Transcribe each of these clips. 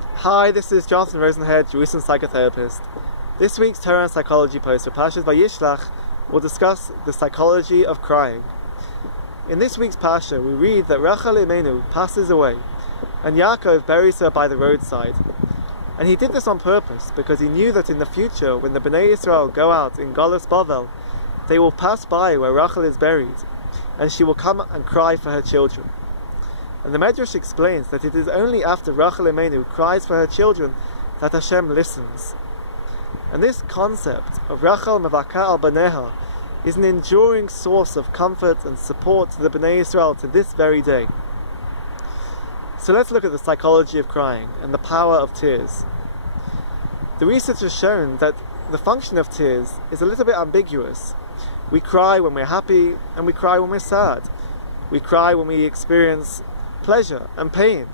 Hi, this is Rosenhead, Jerusalem psychotherapist. This week's Torah and Psychology post for Vayishlach will discuss the psychology of crying. In this week's Pasha, we read that Rachel Imenu passes away, and Yaakov buries her by the roadside. And he did this on purpose, because he knew that in the future, when the Bnei Yisrael go out in Galus Bavel, they will pass by where Rachel is buried, and she will come and cry for her children. And the Medrash explains that it is only after Rachel Imenu cries for her children that Hashem listens. And this concept of Rachel Mevaka al Baneha is an enduring source of comfort and support to the Bnei Yisrael to this very day. So let's look at the psychology of crying and the power of tears. The research has shown that the function of tears is a little bit ambiguous. We cry when we're happy and we cry when we're sad. We cry when we experience pleasure and pain.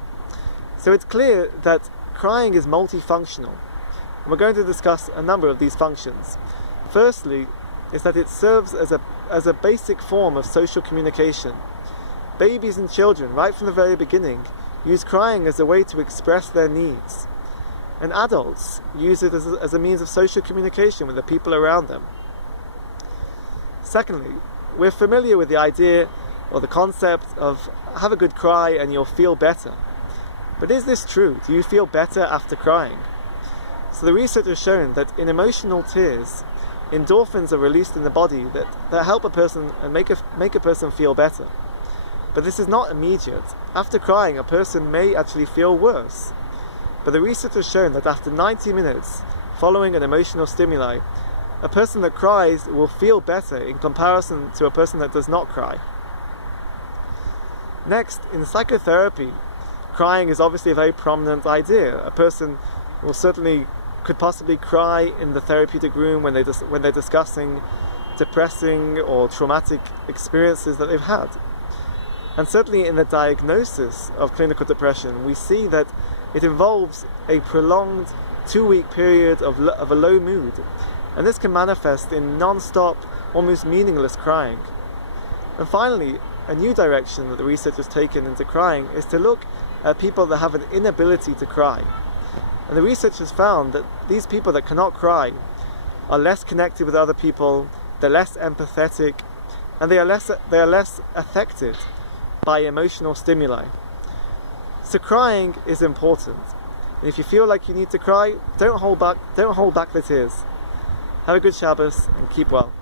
So it's clear that crying is multifunctional. And we're going to discuss a number of these functions. Firstly, is that it serves as a basic form of social communication. Babies and children, right from the very beginning, use crying as a way to express their needs. And adults use it as a means of social communication with the people around them. Secondly, we're familiar with the idea or the concept of have a good cry and you'll feel better. But is this true? Do you feel better after crying? So the research has shown that in emotional tears, endorphins are released in the body that help a person and make a person feel better. But this is not immediate. After crying, a person may actually feel worse. But the research has shown that after 90 minutes following an emotional stimuli, a person that cries will feel better in comparison to a person that does not cry. Next, in psychotherapy, crying is obviously a very prominent idea. A person could possibly cry in the therapeutic room when they're discussing depressing or traumatic experiences that they've had. And certainly in the diagnosis of clinical depression, we see that it involves a prolonged 2-week period of a low mood. And this can manifest in non-stop, almost meaningless crying. And finally, a new direction that the research has taken into crying is to look at people that have an inability to cry. And the research has found that these people that cannot cry are less connected with other people, they're less empathetic, and they are less affected by emotional stimuli. So crying is important. And if you feel like you need to cry, don't hold back the tears. Have a good Shabbos and keep well.